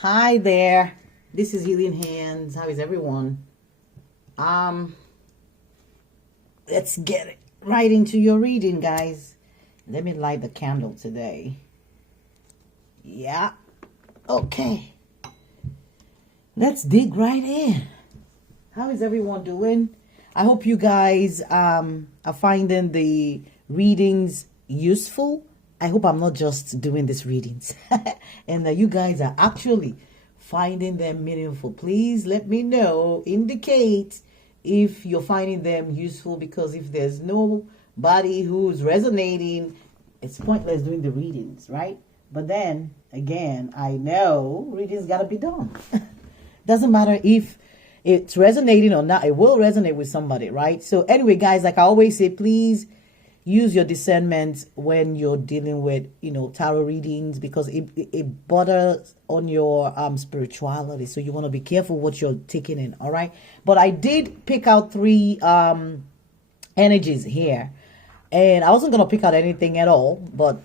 Hi there. This is Healing Hands. How is everyone? Um, let's get it right into your reading, guys. Let me light the candle today. Yeah. Okay. Let's dig right in. How is everyone doing? I hope you guys are finding the readings useful. I hope I'm not just doing these readings and that you guys are actually finding them meaningful. Please let me know, indicate if you're finding them useful, because if there's nobody who's resonating, it's pointless doing the readings, right? But then again, I know readings got to be done. Doesn't matter if it's resonating or not, it will resonate with somebody, right? So anyway, guys, like I always say, please use your discernment when you're dealing with, tarot readings, because it borders on your spirituality. So you want to be careful what you're taking in, all right? But I did pick out three energies here. And I wasn't going to pick out anything at all. But,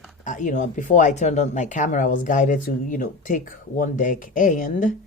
before I turned on my camera, I was guided to, take one deck. And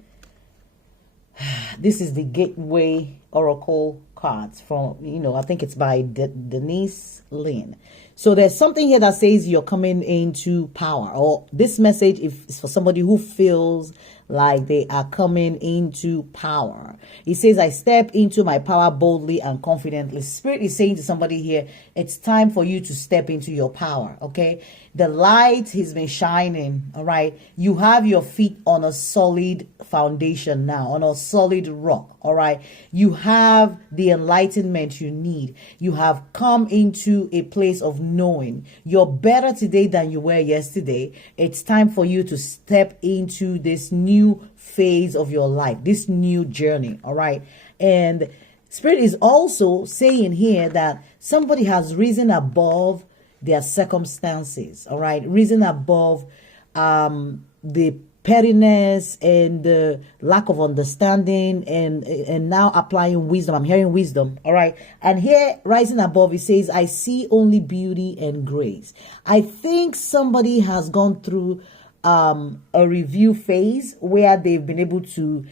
this is the Gateway Oracle cards from, I think it's by Denise Lynn. So there's something here that says you're coming into power, or this message is for somebody who feels like they are coming into power. It says, I step into my power boldly and confidently. Spirit is saying to somebody here, it's time for you to step into your power, okay? The light has been shining, all right? You have your feet on a solid foundation now, on a solid rock, all right? You have the enlightenment you need. You have come into a place of knowing. You're better today than you were yesterday. It's time for you to step into this new phase of your life, this new journey, all right? And Spirit is also saying here that somebody has risen above their circumstances, all right? Risen above the pettiness and the lack of understanding, and now applying wisdom. I'm hearing wisdom, all right? And here, rising above, it says, I see only beauty and grace. I think somebody has gone through a review phase where they've been able to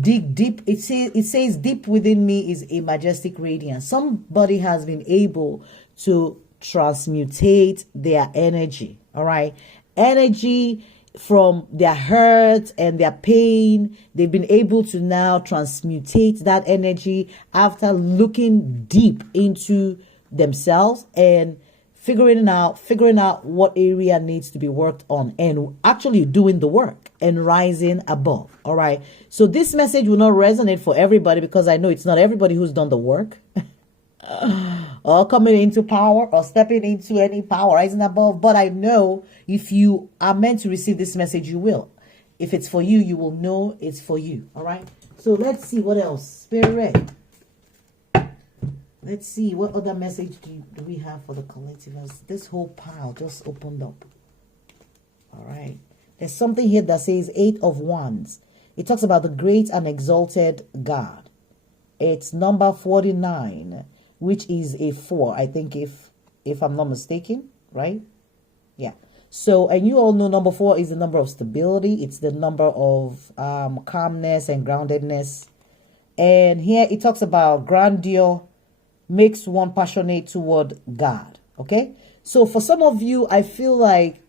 dig deep. It says deep within me is a majestic radiance. Somebody has been able to transmutate their energy, all right? Energy from their hurt and their pain. They've been able to now transmutate that energy after looking deep into themselves and figuring out what area needs to be worked on, and actually doing the work and rising above. All right. So this message will not resonate for everybody, because I know it's not everybody who's done the work or coming into power or stepping into any power, rising above. But I know if you are meant to receive this message, you will. If it's for you, you will know it's for you. All right. So let's see what else. Spirit. Let's see what other message do we have for the collective, as this whole pile just opened up. All right. There's something here that says 8 of Wands. It talks about the great and exalted God. It's number 49, which is a 4, I think, if I'm not mistaken, right? Yeah. So, and you all know number 4 is the number of stability. It's the number of calmness and groundedness. And here it talks about grandeur makes one passionate toward God. Okay. So for some of you, I feel like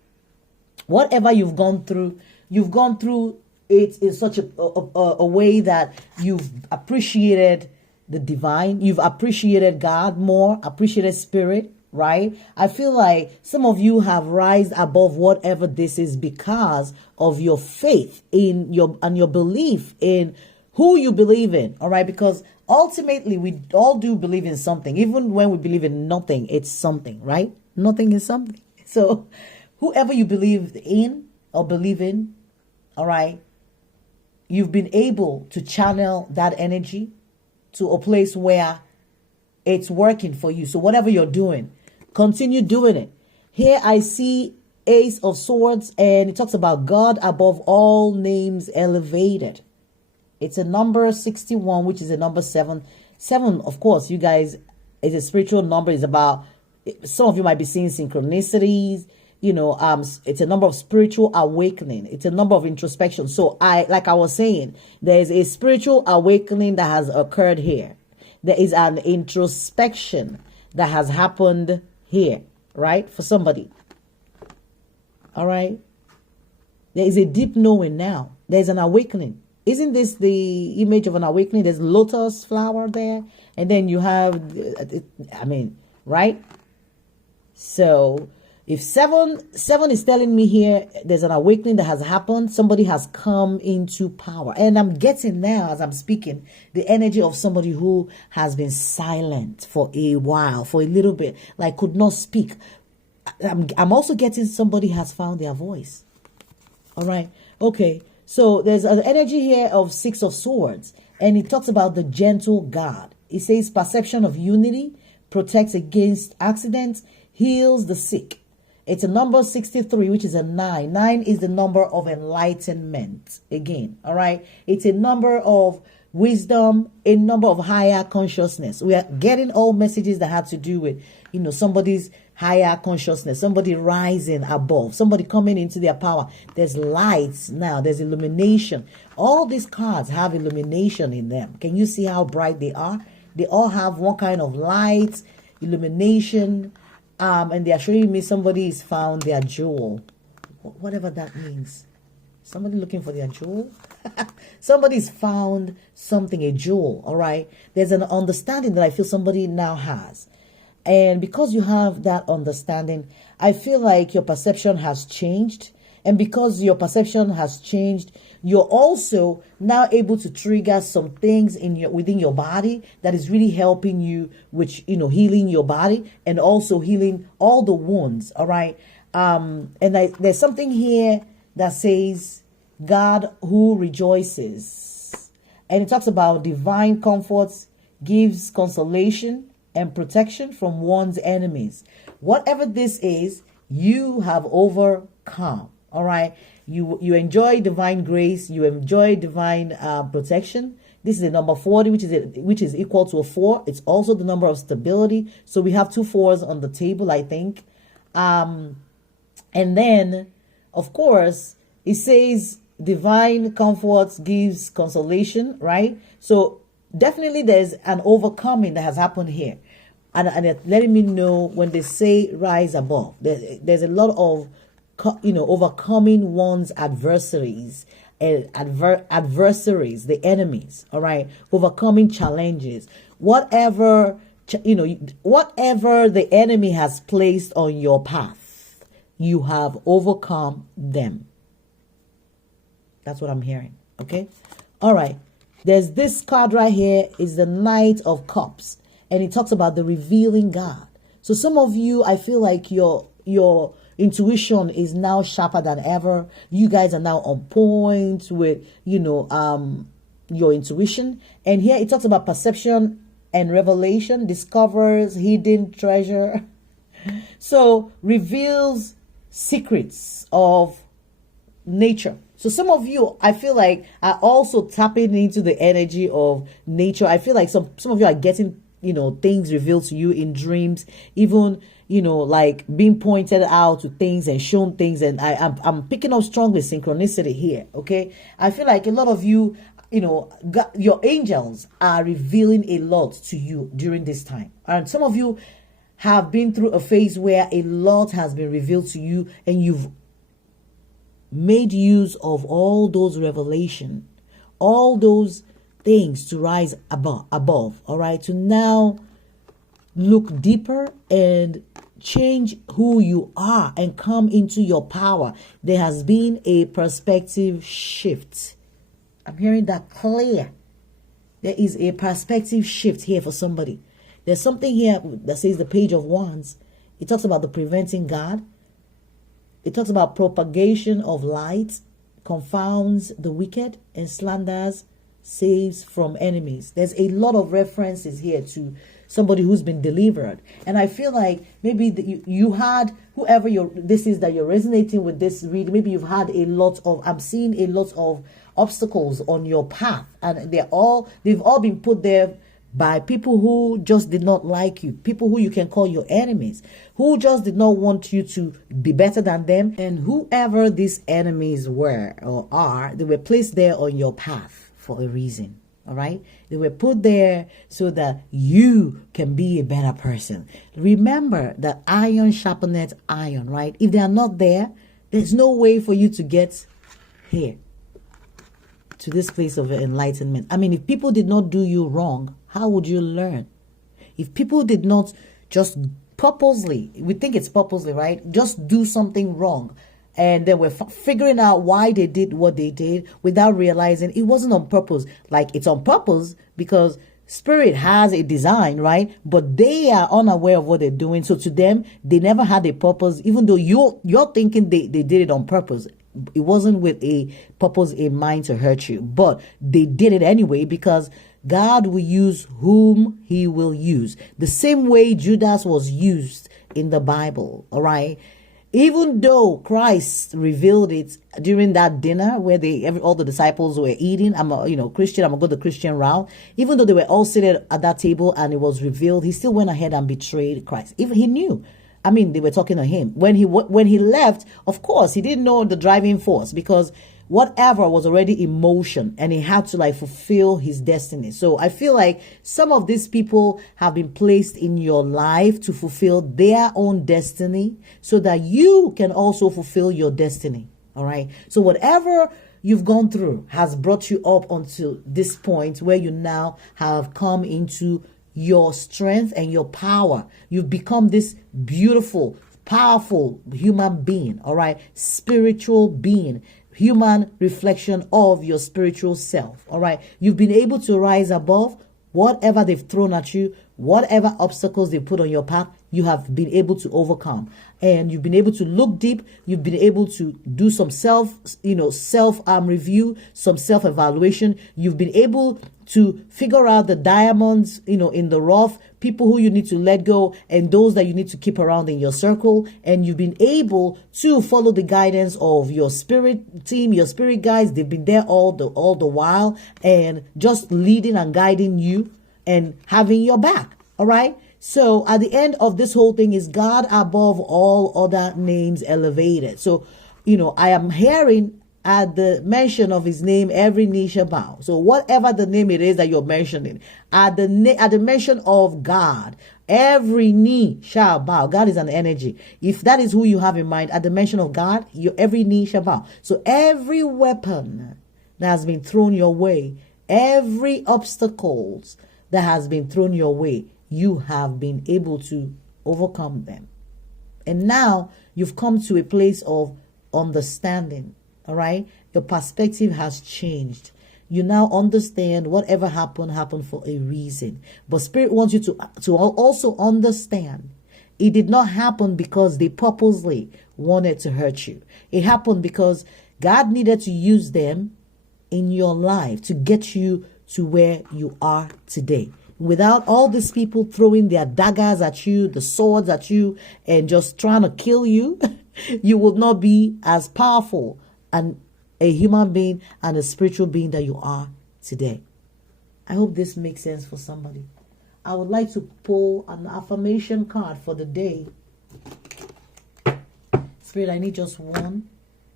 whatever you've gone through it in such a way that you've appreciated the divine. You've appreciated God more, appreciated spirit, right? I feel like some of you have rise above whatever this is because of your faith in your belief in who you believe in. All right. Because ultimately, we all do believe in something. Even when we believe in nothing, it's something, right? Nothing is something. So whoever you believe in or believe in, all right, you've been able to channel that energy to a place where it's working for you. So whatever you're doing, continue doing it. Here I see Ace of Swords, and it talks about God above all names elevated. It's a number 61, which is a number 7. 7, of course, you guys, is a spiritual number. It's about, some of you might be seeing synchronicities. it's a number of spiritual awakening. It's a number of introspection. So like I was saying, there is a spiritual awakening that has occurred here. There is an introspection that has happened here, right? For somebody. All right. There is a deep knowing now. There's an awakening. Isn't this the image of an awakening? There's lotus flower there. And then you have, right? So if seven is telling me here, there's an awakening that has happened. Somebody has come into power. And I'm getting now, as I'm speaking, the energy of somebody who has been silent for a while, for a little bit, like could not speak. I'm also getting somebody has found their voice. All right. Okay. So there's an energy here of 6 of Swords. And it talks about the gentle God. It says perception of unity, protects against accidents, heals the sick. It's a number 63, which is a 9. 9 is the number of enlightenment. Again, all right? It's a number of wisdom, a number of higher consciousness. We are getting all messages that have to do with, somebody's higher consciousness, somebody rising above, somebody coming into their power. There's lights now. There's illumination. All these cards have illumination in them. Can you see how bright they are? They all have one kind of light, illumination, and they are showing me somebody has found their jewel. Whatever that means. Somebody looking for their jewel? Somebody's found something, a jewel, all right? There's an understanding that I feel somebody now has. And because you have that understanding, I feel like your perception has changed. And because your perception has changed, you're also now able to trigger some things within your body that is really helping you with, healing your body and also healing all the wounds. All right. There's something here that says God who rejoices. And it talks about divine comforts, gives consolation and protection from one's enemies. Whatever this is, you have overcome. All right. You enjoy divine grace. You enjoy divine protection. This is the number 40, which is equal to a 4. It's also the number of stability. So we have 2 4s on the table, I think. And then, of course, it says divine comfort gives consolation, right? So definitely there's an overcoming that has happened here. And it's letting me know when they say rise above. There's a lot of, overcoming one's adversaries, adversaries, the enemies, all right? Overcoming challenges. Whatever the enemy has placed on your path, you have overcome them. That's what I'm hearing, okay? All right. There's this card right here is the Knight of Cups. And it talks about the revealing God. So some of you, I feel like your intuition is now sharper than ever. You guys are now on point with, your intuition. And here it talks about perception and revelation, discovers hidden treasure. So reveals secrets of nature. So some of you, I feel like, are also tapping into the energy of nature. I feel like some of you are getting things revealed to you in dreams, even, like being pointed out to things and shown things. And I'm picking up strongly synchronicity here. Okay. I feel like a lot of you, God, your angels are revealing a lot to you during this time. And some of you have been through a phase where a lot has been revealed to you and you've made use of all those revelation, all those things to rise above, all right, to now look deeper and change who you are and come into your power. There has been a perspective shift. I'm hearing that clear. There is a perspective shift here for somebody. There's something here that says the Page of Wands. It talks about the preventing God. It talks about propagation of light, confounds the wicked, and slanders, saves from enemies. There's a lot of references here to somebody who's been delivered. And I feel like maybe you had, whoever this is that you're resonating with this read, maybe you've had I'm seeing a lot of obstacles on your path. And they've all been put there by people who just did not like you, people who you can call your enemies, who just did not want you to be better than them. And whoever these enemies were or are, they were placed there on your path for a reason. All right, they were put there so that you can be a better person. Remember that iron sharpeneth iron, right? If they are not there, there's no way for you to get here to this place of enlightenment. I mean, if people did not do you wrong, how would you learn? If people did not just purposely, we think it's purposely, right? Just do something wrong. And then we're figuring out why they did what they did without realizing it wasn't on purpose. Like, it's on purpose because Spirit has a design, right? But they are unaware of what they're doing. So to them, they never had a purpose, even though you're thinking they did it on purpose. It wasn't with a purpose in mind to hurt you, but they did it anyway because God will use whom he will use. The same way Judas was used in the Bible, all right? Even though Christ revealed it during that dinner where all the disciples were eating, I'm a Christian, I'm gonna go the Christian route. Even though they were all seated at that table and it was revealed, he still went ahead and betrayed Christ. Even he knew. I mean, they were talking to him. When he left, of course, he didn't know the driving force because whatever was already in motion and he had to fulfill his destiny. So I feel like some of these people have been placed in your life to fulfill their own destiny so that you can also fulfill your destiny. All right. So whatever you've gone through has brought you up until this point where you now have come into your strength and your power. You've become this beautiful, powerful human being. All right. Spiritual being. Human reflection of your spiritual self. All right. You've been able to rise above whatever they've thrown at you, whatever obstacles they put on your path, you have been able to overcome. And you've been able to look deep. You've been able to do some self review, some self-evaluation. You've been able to figure out the diamonds, in the rough, people who you need to let go and those that you need to keep around in your circle. And you've been able to follow the guidance of your spirit team, your spirit guides. They've been there all the while and just leading and guiding you and having your back. All right. So at the end of this whole thing is God above all other names elevated. So, I am hearing at the mention of his name, every knee shall bow. So whatever the name it is that you're mentioning, at the mention of God, every knee shall bow. God is an energy. If that is who you have in mind, at the mention of God, every knee shall bow. So every weapon that has been thrown your way, every obstacles that has been thrown your way, you have been able to overcome them. And now you've come to a place of understanding. All right. Your perspective has changed. You now understand whatever happened for a reason. But Spirit wants you to also understand it did not happen because they purposely wanted to hurt you. It happened because God needed to use them in your life to get you to where you are today. Without all these people throwing their daggers at you, the swords at you, and just trying to kill you, you will not be as powerful and a human being and a spiritual being that you are today. I hope this makes sense for somebody. I would like to pull an affirmation card for the day. Spirit, I need just one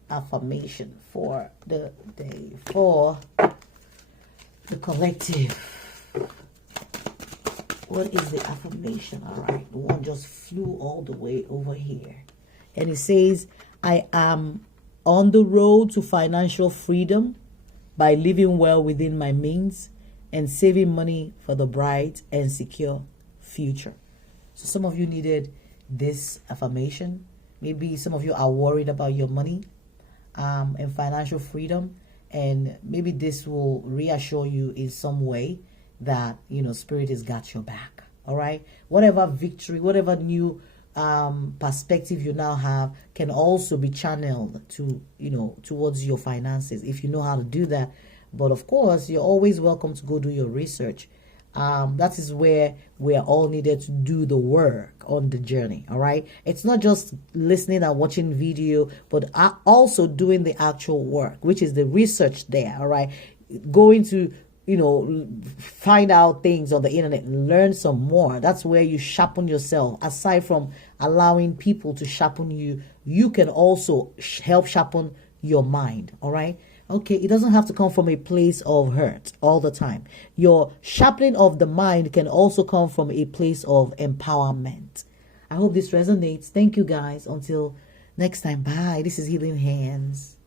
affirmation for the day, for the collective. What is the affirmation? All right, the one just flew all the way over here. And it says, I am on the road to financial freedom by living well within my means and saving money for the bright and secure future. So some of you needed this affirmation. Maybe some of you are worried about your money and financial freedom. And maybe this will reassure you in some way that, Spirit has got your back. All right. Whatever victory, whatever new perspective you now have can also be channeled to, towards your finances if you know how to do that. But of course, you're always welcome to go do your research. That is where we are all needed to do the work on the journey. All right. It's not just listening and watching video, but also doing the actual work, which is the research there. All right. Going to, find out things on the internet and learn some more. That's where you sharpen yourself. Aside from allowing people to sharpen you, you can also help sharpen your mind. All right. Okay, it doesn't have to come from a place of hurt all the time. Your sharpening of the mind can also come from a place of empowerment. I hope this resonates. Thank you guys. Until next time. Bye. This is Healing Hands.